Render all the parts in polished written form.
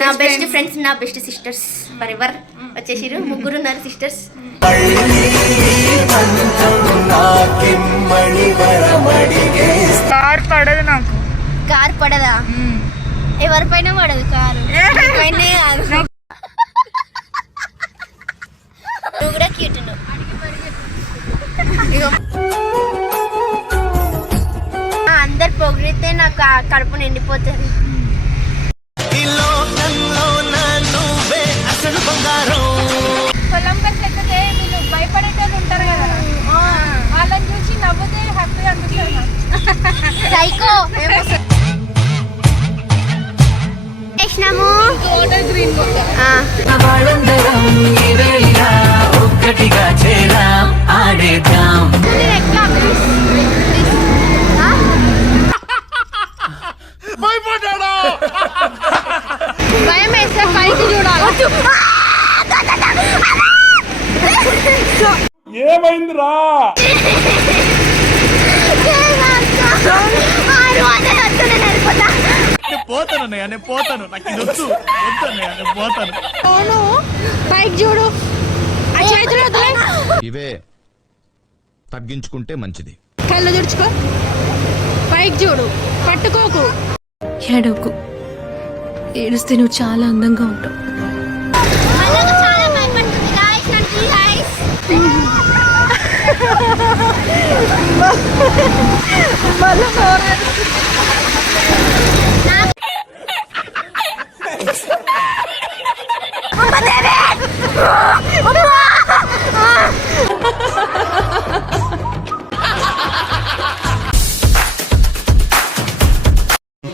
నా best friends, నా best sisters for ever వచ్చేసిరు. ముగ్గురు ఉన్నారు సిస్టర్స్. కార్ పడదు నాకు. కార్ పడదా? ఎవరిపైన పడదు కారు. నువ్వు కూడా క్యూట్. అందరు పొగిడితే నాకు కడుపు నిండిపోతుంది. కొలంబస్ ఎక్కితే వీళ్ళు భయపడేటోళ్ళు ఉంటారు కదా, వాళ్ళని చూసి నవ్వుతే హ్యాపీగా అనిపిస్తుంది. సైకో ఒక్కటిగా చేరాం ఆడేద్దాం. భయం వేస్తే పైకి చూడాలి. ఏమైందిరా? పోతాను నేను పోతాను, నాకు ఇది వద్దు నేను పోతాను. పైకి చూడు, ఇవే తగ్గించుకుంటే మంచిది. కళ్ళు తుడుచుకో, పైకి చూడు, పట్టుకోకు. ఏడవకు, ఏడుస్తే నువ్వు చాలా అందంగా ఉంటావు.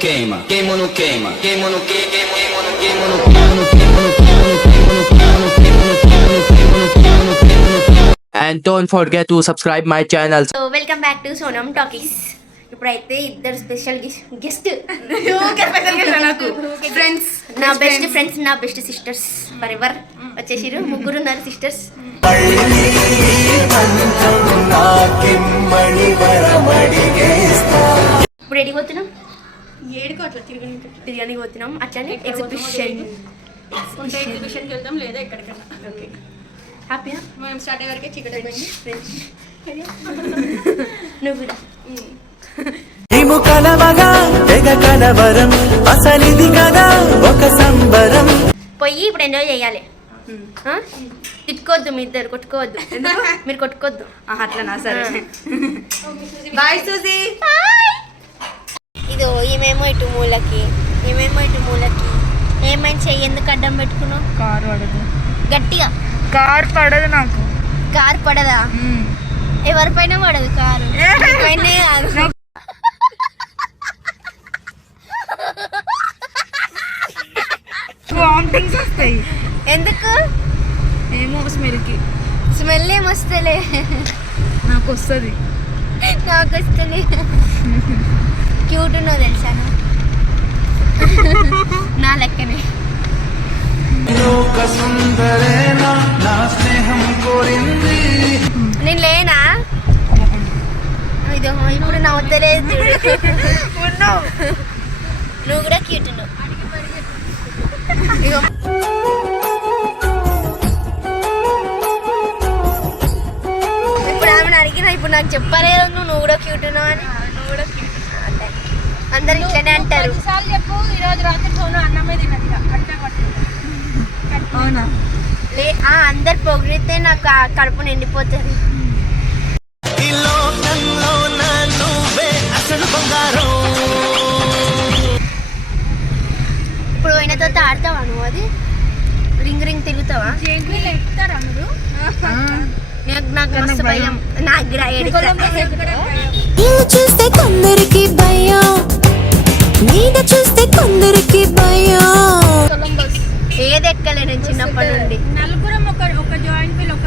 Queima, queima no queima, queima no queima, queima no queima no and don't forget to subscribe my channel. So welcome back to Sonam talkies. ఇప్పుడైతే ఇద్దరు స్పెషల్ గెస్ట్ నాకు ఫ్రెండ్స్, నా బెస్ట్ ఫ్రెండ్స్, నా బెస్ట్ సిస్టర్స్ ఫర్ ఎవర్ వచ్చేసిరు. ముగ్గురు ఉన్నారు sisters. ఇప్పుడు ఎడికి పోతున్నాం? ఏడుకో అట్లా తిరగడానికి పోతున్నాం. అట్లానే ఎగ్జిబిషన్ ఎగ్జిబిషన్కి వెళ్తాం లేదా ఎక్కడికన్నా. ఓకే, హ్యాపీనా? మేము స్టార్ట్ అయ్యే వరకే చీకటి అయిపోయింది. ఫ్రెండ్స్ నువ్వు కూడా పోయి ఇప్పుడు ఎంజాయ్ చేయాలి. తిట్టుకోవద్దు, మీ ఇద్దరు కొట్టుకోవద్దు. మీరు కొట్టుకోవద్దు. అట్లనా? సరే, బాయ్ సూజీ. ఇదో ఏమేమో ఇటు మూలకి, ఏమేమో ఇటు మూలకి. ఏమైనా చెయ్యి ఎందుకు అడ్డం పెట్టుకున్నావు? కార్ పడదు. గట్టిగా. కార్ పడదు నాకు. కార్ పడదా? ఎవరిపైన పడదు కారు. వామిటింగ్స్ వస్తాయి. ఎందుకు? ఏమో స్మెల్కి. స్మెల్ ఏమొస్తలే, నాకు వస్తుంది. నాకు వస్తుంది. క్యూట్ ఉన్నావు తెలుసా నా లెక్కనే. నేను లేనా? ఇదో ఇప్పుడు నవ్వుతలేదు. నువ్వు కూడా క్యూట్ ఉన్నావు. ఇగో ఇప్పుడు ఆమెను అడిగినా, ఇప్పుడు నాకు చెప్పలేదు నువ్వు కూడా క్యూట్ ఉన్నావు అని. నువ్వు కూడా క్యూట్ అందరు ఇట్లనే అంటారు. చెప్పు, ఈరోజు రాత్రి ఫోన్ అన్నమే తినది. అవునా? అందరు పొగిడితే నాకు కడుపు నిండిపోతుంది. ఇప్పుడు పోయిన తర్వాత ఆడతావా నువ్వు? అది రింగ్ రింగ్ తిరుగుతావా? ఎక్కుతారా మీరు? నాకు మస్తు భయం. నాకు చూస్తే కొందరికి భయం, మీద చూస్తే కొందరికి భయం. ఏది ఎక్కలే నేను చిన్నప్పటి నుండి. నలుగురం ఒక జాయింట్ వీల్ ఒక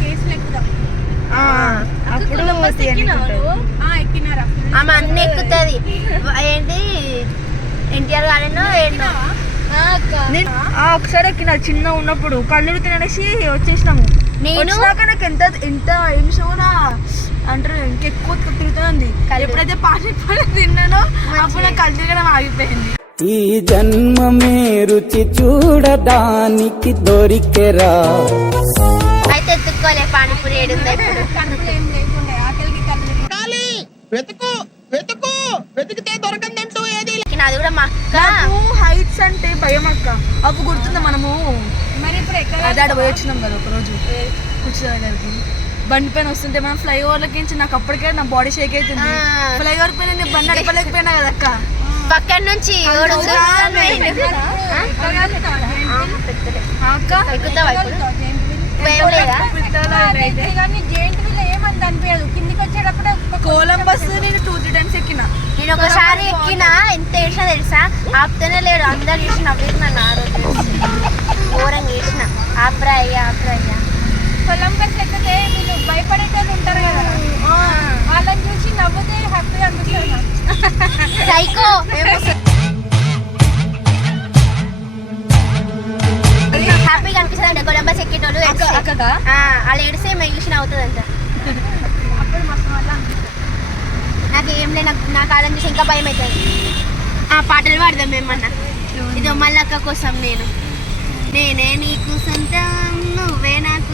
కేసులు ఎక్కుదాం. అప్పుడు ఎక్కినారా? ఆమె అన్ని ఎక్కుతుంది. ఏంటి ఎన్టీఆర్ గార్డెన్ ఏంటో ఒకసారి ఎక్కిన చిన్న ఉన్నప్పుడు కళ్ళు తినేసి వచ్చేసినాము. నేను నాకు ఎంత ఏం షోనా అంటారు, ఇంకెక్కువ తిరుగుతుంది. ఎప్పుడైతే పానీపూరి తిన్నానో అప్పుడు నాకు కళ్ళు తిరగడం ఆగిపోయింది. ఈ జన్మ మేరు రుచి చూడడానికి దొరికెరా. అయితే ఎత్తుక్కోలే పానీపూరి ఏడుందా ఇప్పుడు? కన్నులు ఏం లేకుండే ఆకలికి కన్నులు అది కూడా మా అక్క నాకు హైట్స్ అంటే భయం అక్క. అప్పుడు గుర్తుందా మనము మరి ఇప్పుడు ఎక్కడ అదే ఆడ పోయి వచ్చినాం కదా ఒక రోజు కూర్చో దగ్గరికి బండి పైన వస్తుంటే మనం ఫ్లైఓవర్లకి నాకు అప్పటికే నా బాడీ షేక్ అవుతుంది. ఫ్లైఓవర్ పైన నేను బండి నడపలేకపోయినా కదా అక్క. పక్కన నుంచి ఎవడు ఎక్కుతావా ఇప్పుడు? ఏం లేదా? కానీ జెయింట్ వీల్ ఏమంత అనిపించదు. కిందికి వచ్చేటప్పుడు కొలంబస్ నేను 2-3 టైమ్స్ ఎక్కినా. నేను ఒకసారి ఎక్కినా ఎంత వేసినా తెలుసా, ఆపుతూనే లేడు. అందరు చూసి నవ్వేసి నన్ను ఆ రోజు ఘోరంగా వేసిన ఆప్రా అయ్యా. కొలంబస్ ఎక్కితే వీళ్ళు భయపడేటోళ్ళు ఉంటారు కదా, వాళ్ళని చూసి నవ్వుతే హ్యాపీగా అనిపిస్తుంది. సైకో హ్యాపీగా అనిపిస్తుంది అంటే కొలంబస్ ఎక్కేటోళ్ళు వాళ్ళు ఏడిస్తే మేము చూసి నవ్వుతుంది అంట. అప్పుడు మస్తు వల్ల అనిపిస్తుంది. నాకు ఏం లేదు, నాకు వాళ్ళని చూసి ఇంకా భయం అవుతుంది. ఆ పాటలు పాడదాం మేమన్నా. ఇదో మల్లక్క కోసం నేనే నీకు సొంతం నువ్వే నాకు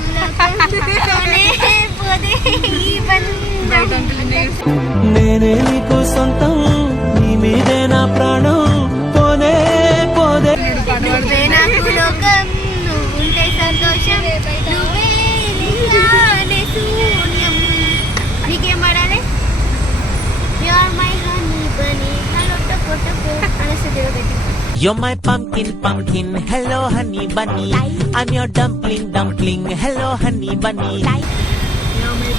నేనే నీకు సొంతం నీ మీదే నా ప్రాణం పోనే పోదే. నువ్వే నాకు లోకం నువ్వుంటే సంతోషం నువ్వే నిజానే శూన్యం. నీకేం పడాలి? You are my honey bunny hello టొకో టొకో అనసే పెట్టి. You're my pumpkin, hello honey bunny. I'm your dumpling, hello honey bunny. You're my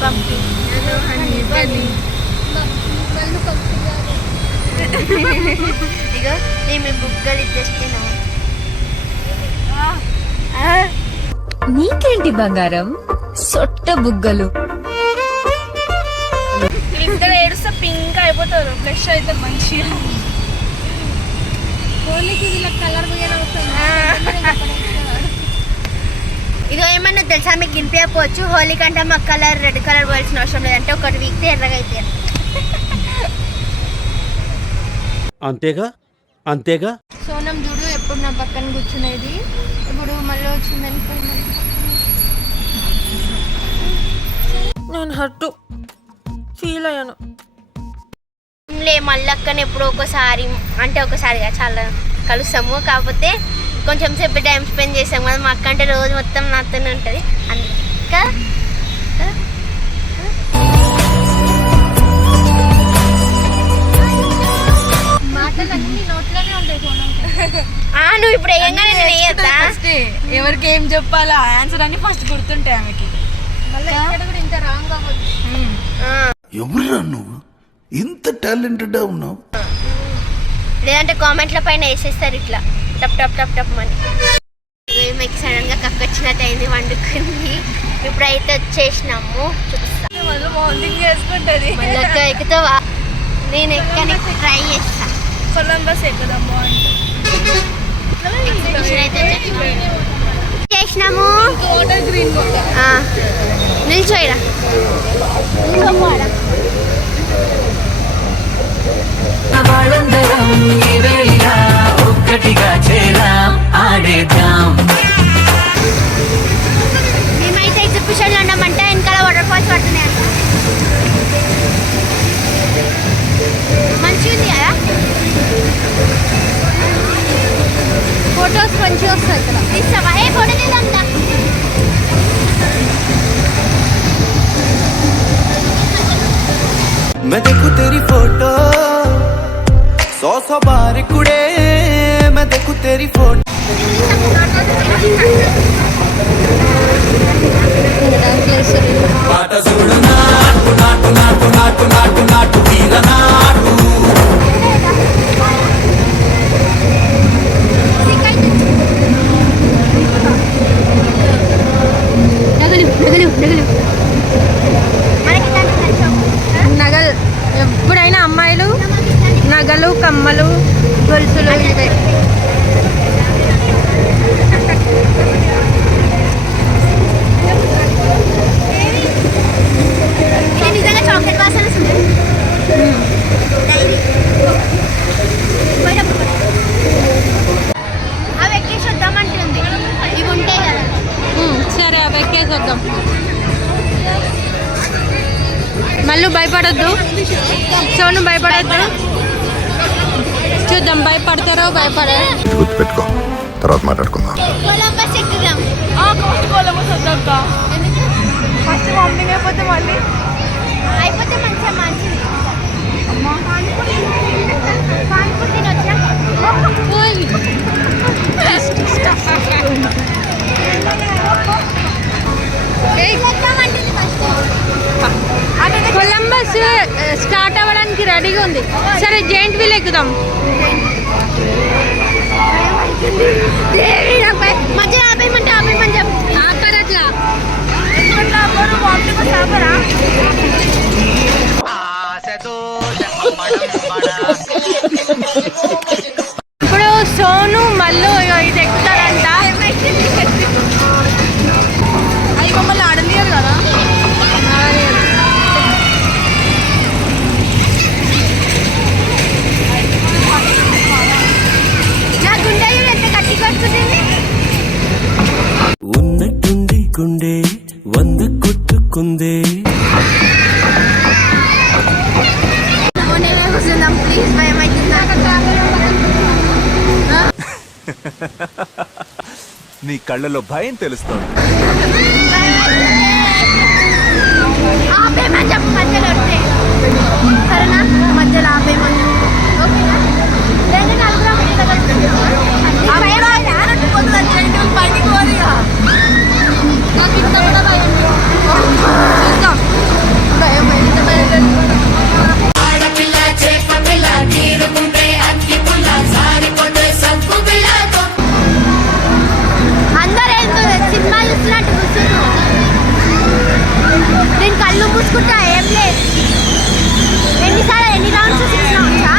pumpkin, hello honey bunny. ఇగో నేను బుగ్గలు ఇచ్చేస్తున్నా. నీకేంటి బంగారం సొట్ట బుగ్గలు. ఇద్దరు ఏడుస్తే పింక్ అయిపోతారు, ఫ్రెష్ అయితే మంచిగా. హోలీకి వీళ్ళకి కలర్ పోయేలా అవుతుంది. ఇదో ఏమన్నా తెలుసా, మీకు గినిపించకపోవచ్చు. హోలీ కంటే మాకు కలర్ రెడ్ కలర్ పోయాల్సిన అవసరం లేదంటే ఒకటి వీక్తే ఎర్రగా అయితే అంతేగా. సోనం చూడు ఎప్పుడు నా పక్కన కూర్చునేది, ఇప్పుడు మళ్ళీ వచ్చిందని నేను హట్టు ఫీల్ అయ్యాను. మళ్ళక్కని ఎప్పుడు ఒకసారి అంటే ఒకసారిగా చాలా కలుస్తాము. కాకపోతే కొంచెం సేపు టైం స్పెండ్ చేసాము కదా, మా అక్క అంటే రోజు మొత్తం నాతోనే ఉంటుంది. అందుకే మాటలన్నీ నోట్లోనే ఉంటాయి సోనం. నువ్వు ఇప్పుడు వేయంగానే నేను వేయద్దా? ఎవరికి ఏం చెప్పాలా ఆన్సర్ అని ఫస్ట్ గుర్తుంటాయి ఆమెకి. మళ్ళీ ఎక్కడ కూడా ఇంత రాంగ్ అవ్వద్దు. ఎవరురా నువ్వు ఇంత టాలెంటెడ్ ఉన్నావు? లేదంటే కామెంట్ల పైన వేసేస్తారు ఇట్లా టప్ టప్ టప్ టప్ అని. మేము సడన్ గా కక్క వచ్చినట్టు అయింది, వండుకుంది. ఇప్పుడైతే వచ్చేసినాము. చూపిస్తా మార్నింగ్ చేసుకుంటది. మళ్ళీ ఎక్కుతావా? నేను ఎక్కని ట్రై చేస్తా. కొలంబస్ ఎక్కుదాము అంటే ఎగ్జిబిషన్ అయితే చేసినాము. గ్రీన్ నిల్చోయిరా వాళ్ళందరం ఈ వేళ ఒక్కటిగా చేరాం ఆడేద్దాం. మేమైతే ఎగ్జిబిషన్ లో ఉన్నామంటే వెనకాల వాటర్ ఫాల్స్ పడుతున్నాయి అంట. మంచిగా ఉంది కదా, ఫొటోస్ మంచిగా వస్తాయి ఇక్కడ. ఇస్తావా? ఏ ఫోటో తీద్దాం. मैं देखूं तेरी फोटो 100 बार कुड़े, मैं देखूं तेरी फोटो. పాట చూడు నాటు నాటు నాటు నాటు నాటు నాటు వీర నాటు. నగలు ఎప్పుడైనా అమ్మాయిలు నగలు కమ్మలు గొలుసులు ఇవే. భయపడొద్దు, సోను భయపడొద్దు. చూద్దాం భయపడతారో భయపడరు. గుర్తుపెట్టుకో, తర్వాత మాట్లాడుకుందాం. కొలంబస్ ఎక్కుదాం. కొలంబస్ వద్దక్క, ఫస్ట్ వామిటింగ్ అయిపోతే మళ్ళీ అయిపోతే మంచిగా మంచిది. పాన్పూర్ తినొచ్చా? కొలంబస్ స్టార్ట్ అవ్వడానికి రెడీగా ఉంది. సరే జెయింట్ వీల్ ఎక్కుదాం. మధ్య ఆపేయమంటే ఆపేయమని చెప్పు. ఆపరు అట్లా. ఇప్పుడు సోను మళ్ళీ ఇది ఎక్కుతారంట. అవి మమ్మల్ని ఆడలేరు కదా. నా గుండె ఎంత గట్టి కొట్టుకుంటుంది. ఉన్నట్టుండి గుండె 100 కొట్టుకుందే. కూర్చుందాం ప్లీజ్, భయం అవుతుంది. నీ కళ్ళలో భయం తెలుస్తోంది. ఆపేయమని చెప్పు మధ్యలో వస్తే. సరేనా? మధ్యలో ఆపేయమని. ఓకేనా? రెండు నలుగురు పైకి పోదిగా అందరూ సినిమా చూసినట్టు కూర్చున్నాం. నేను కళ్ళు మూసుకుంటా, ఏం లేదు. ఎన్ని రౌండ్స్? 6 రౌండ్సా?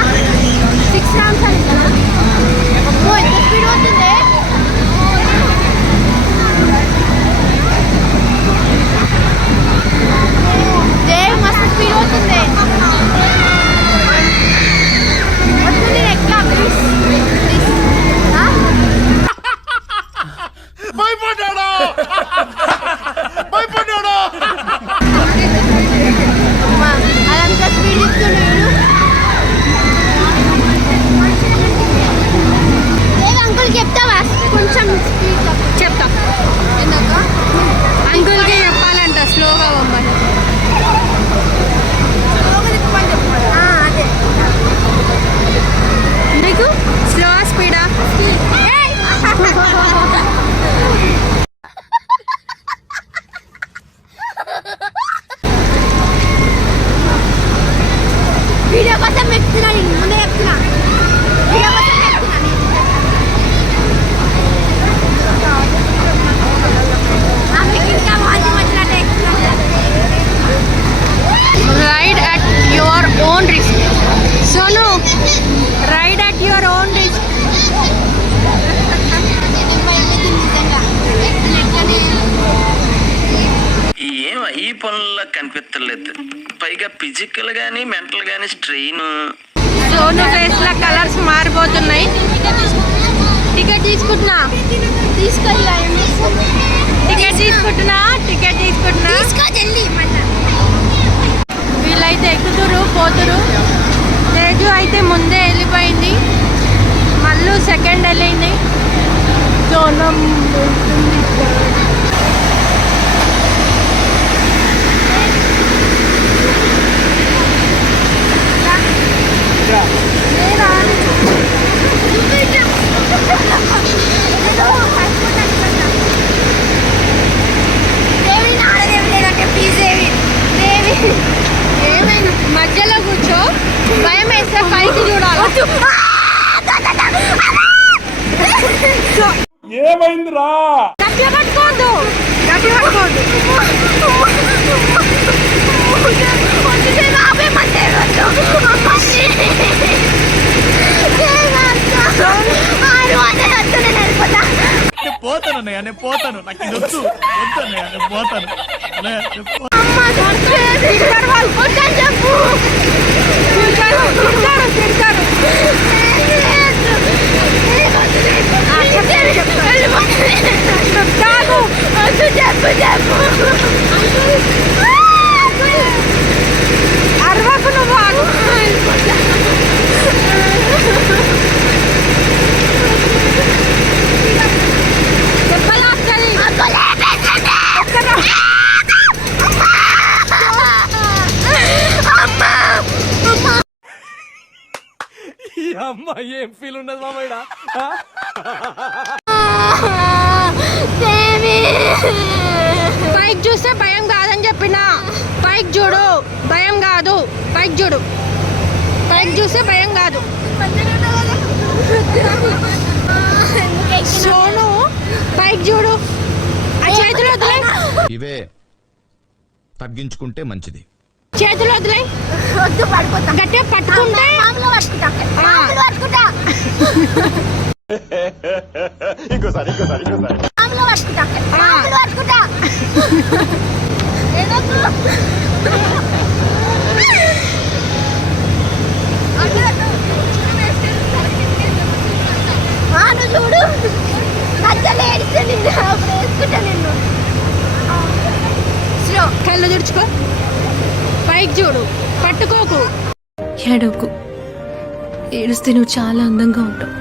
6 రౌండ్స్ అంటే అమ్మో ఎంత స్పీడ్ అవుతుంది. మస్తు స్పీడ్ అవుతుంది. వస్తుంది ఎట్లా ప్లీజ్ ప్లీజ్. అదంతా స్పీడ్ ఇస్తున్నాడు. అంకుల్ చెప్తావా కొంచెం స్పీడ్? చెప్తా. ఎందుకు అంకుల్కి చెప్పాలంట స్లోగా పంపని. అదే నీకు స్లో స్పీడా? వీడియో కోసం చెప్తున్నా, నేను ముందే చెప్తున్నా. వీడియో కోసం చెప్తున్నా. ఆమెకి ఇంకా వాంతి వచ్చినట్టు ఎక్కుతున్నా. Ride at your own risk. Sonu, ride at your own risk. ఏం ఈ పనుల్లో కనిపించలేదు. పైగా ఫిజికల్ గానీ మెంటల్ గానీ స్ట్రెయిన్. సోను ఫేస్ లో కలర్స్ మారిపోతున్నాయి. టికెట్ తీసుకుంటున్నా. టికెట్ తీసుకుంటున్నా. వీళ్ళైతే ఎక్కుతురు పోతురు. తేజు అయితే ముందే వెళ్ళిపోయింది, మళ్ళీ సెకండ్ వెళ్ళింది. సోనం ఏమైనా మధ్యలో కూర్చో, భయం వేస్తే పైకి చూడాలి. ఏమైందిరా? గట్టిగా పట్టుకోవద్దు, గట్టిగా పట్టుకోవద్దు. పోతానన్నయ్య, నేను పోతాను. నాకు ఇది వద్దు వద్దన్నయ్య, నేను పోతాను. చెప్పు ఏం ఫీల్ ఉండదు మామయ్య. పైకి చూస్తే భయం కాదని చెప్పిన. పైకి చూడు, భయం కాదు. పైకి చూడు, పైకి చూస్తే భయం కాదు. సోను పైకి చూడు. ఆ చేతులు వదిలే, ఇవే తగ్గించుకుంటే మంచిది. చేతులు వదిలే. వద్దు, పడిపోతా. గట్టిగా పట్టుకుంటే మామూలుగా పట్టుకుంటా, మామూలుగా పట్టుకుంటా. ఇంకోసారి మామూలుగా పట్టుకుంటా, మామూలుగా పట్టుకుంటా. నువ్వు చూడు, మధ్యలో ఏడిస్తే నిన్ను అప్పుడు వేసుకుంటా నిన్ను. స్లో, కళ్ళు తుడుచుకో. పైకి చూడు, పట్టుకోకు. ఏడవకు, ఏడుస్తే నువ్వు చాలా అందంగా ఉంటావు.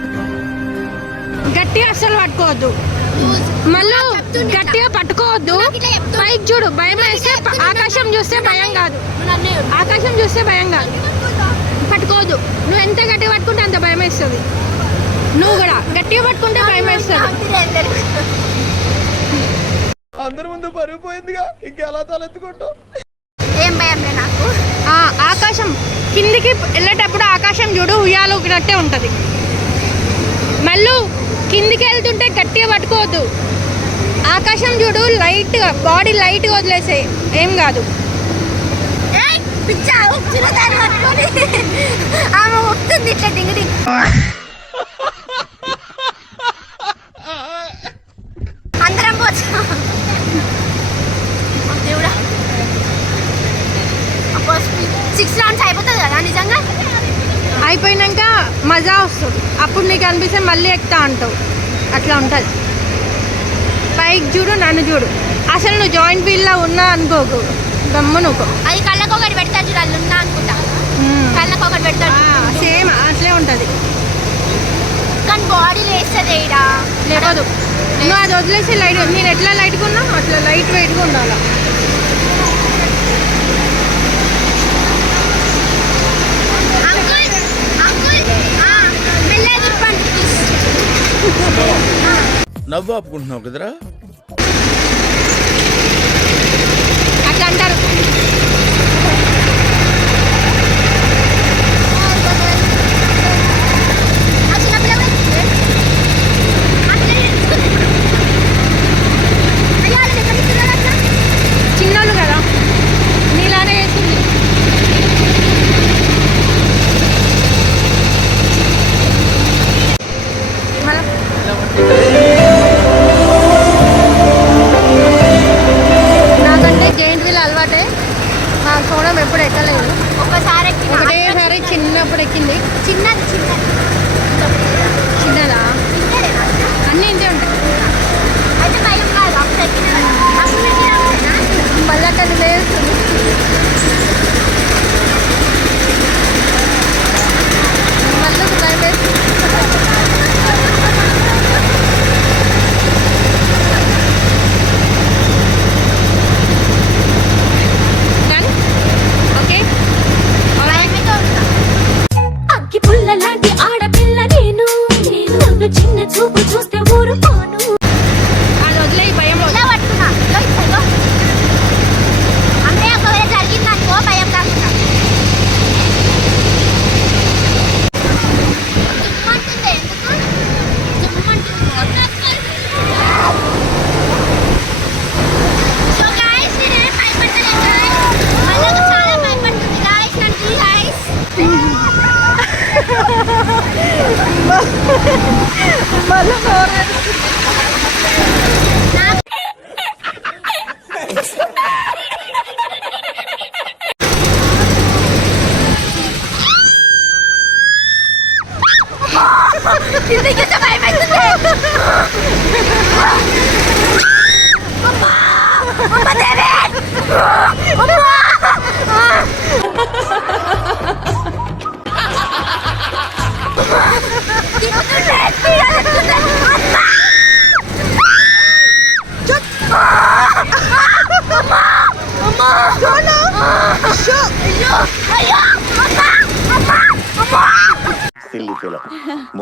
గట్టిగా అస్సలు పట్టుకోవద్దు, మళ్ళీ గట్టిగా పట్టుకోవద్దు. పైకి చూడు, భయం వేస్తే ఆకాశం చూస్తే భయం కాదు. ఆకాశం చూస్తే భయం కాదు. పట్టుకోవద్దు. నువ్వు ఎంత గట్టిగా పట్టుకుంటే అంత భయం వేస్తుంది. నువ్వు కూడా గట్టిగా పట్టుకుంటే భయం వేస్తుంది. అందరి ముందు పరుగు పోయిందిగా, ఇంకెలా తలెత్తుకుంటావు? ఏం భయం లే నాకు. ఆకాశం కిందికి వెళ్ళేటప్పుడు ఆకాశం చూడు, ఉయ్యాలు ఊగినట్టే ఉంటుంది. మళ్ళీ కిందికి వెళ్తుంటే గట్టిగా పట్టుకోవద్దు. ఆకాశం చూడు, లైట్గా బాడీ లైట్గా వదిలేసే, ఏం కాదు. పిచ్చా ఉచ్చున దాన్ని పట్టుకొని ఆమె వస్తుంది ఇట్లా డింగిడి. అందరం పోతాం. దేవుడా, 6 రౌండ్స్ అయిపోతుంది కదా నిజంగా. అయిపోయినాక మజా వస్తుంది. అప్పుడు నీకు అనిపిస్తే మళ్ళీ ఎక్కుతా అంటావు. అట్లా ఉంటుంది. పైకి చూడు, నన్ను చూడు. అసలు నువ్వు జాయింట్ వీల్లో ఉన్నా అనుకోకు, గమ్ము నువ్వు. అది కళ్ళకు ఒకటి పెడతాడు చూడు, అది ఉన్నా అనుకుంటా. కళ్ళకు ఒకటి పెడతాడు, సేమ్ అట్లే ఉంటుంది. కానీ బాడీ లేస్తుంది ఈడ లేవదు. నువ్వు అది వదిలేసి లైట్, నేను ఎట్లా లైట్గా ఉన్నా అట్లా లైట్ వెయిట్గా ఉండాలి. నవ్వు ఆపుకుంటున్నావు కదరా? అట్లా అంటారు. చిన్నోళ్ళు కదా, నీలానే వేసింది. నాకంటే జైంట్ వీల్ అలవాటే. నాకు చూడడం ఎప్పుడు ఎక్కలేదు. ఒకసారి ఒకటేసారి చిన్నప్పుడు ఎక్కింది. చిన్నది చిన్నదా? అన్నీ ఇంతే ఉంటాయి. అయితే భయం కాదు. అప్పుడు మళ్ళీ అక్కడ వేస్తుంది. మళ్ళీ భయం వేస్తుంది. ఓకే, అగ్గి పుల్ల లాంటి ఆడపిల్ల నేను, నన్ను చిన్న చూపు చూస్తే ఊరుకోను. అది వదిలే, భయం ఇలా పట్టుకున్నా అంటే ఒకవేళ జరిగింది అనుకో భయం కాకుండా. చుమ్మంటుంది, ఎందుకు చుమ్మంటుంది? సో గాయ్స్, నేనేం భయపడలేదు గాయ్స్. మళ్ళీ చాలా భయపడుతుంది గాయ్స్. నన్ను గాయ్స్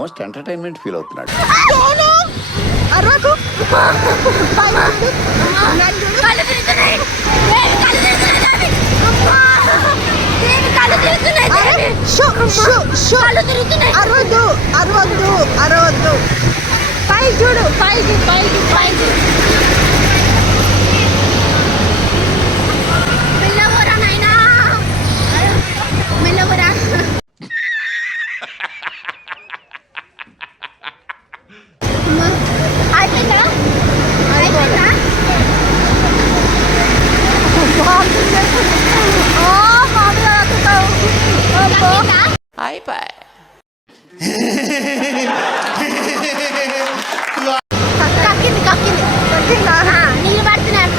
ఆల్మోస్ట్ ఎంటర్టైన్మెంట్ ఫీల్ అవుతున్నాడు. అరవకు కళ్ళు తిరుగుతున్నాయి. కళ్ళు తిరుగుతున్నాయి. అరవద్దు అరవద్దు అరవద్దు పై చూడు పైకి పైకి పైకి మెల్లవరా నాయనా, మెల్లవరా. అయిపోయిందా? అయిపోయిందా? అయిపోయి కక్కింది కక్కింది నీళ్ళు పడుతున్నాయి.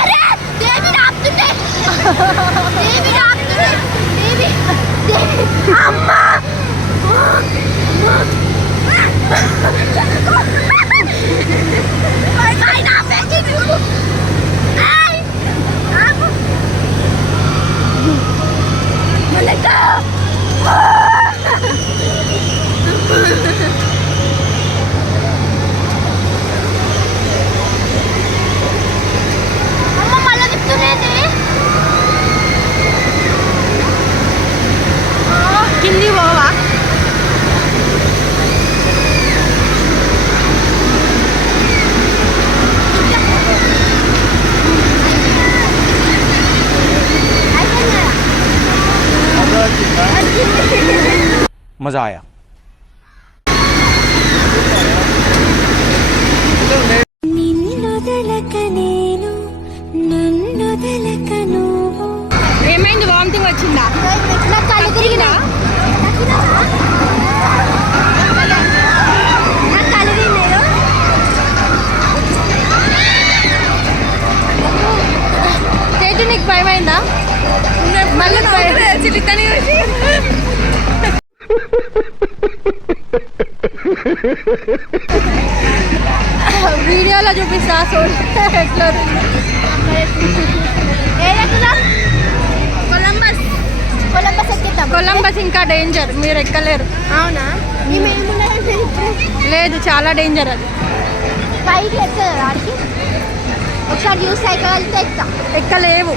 అరే దేవి ఆపుతుండే, దేవి ఆపుతుండే, దేవి అమ్మా. ఆయన ఆపేసి చూడు. ఏయ్, ఆపు. మల్లెక్క. అమ్మ మళ్ళీ తిప్పుతున్నది. కింది పోవా మజా ఆయా. ఏమైంది? వామిటింగ్ వచ్చిందా? నాకు కళ్ళు తిరిగినా, నాకు కళ్ళు తిరిగినాయి. తేజు నీకు భయమైందా? మళ్ళీ చిలితని వీడియోలో చూపిస్తా ఎట్లా కొలంబస్, కొలంబస్ ఎక్కిద్దాం. కొలంబస్ ఇంకా డేంజర్, మీరు ఎక్కలేరు. అవునా? మేము ఏమున్నాయంటే ఇప్పుడు లేదు, చాలా డేంజర్ అది. పైకి ఎక్కదా ఆడికి? ఒకసారి చూస్తే ఎక్కగలిగితే ఎక్కుతా. ఎక్కలేవు.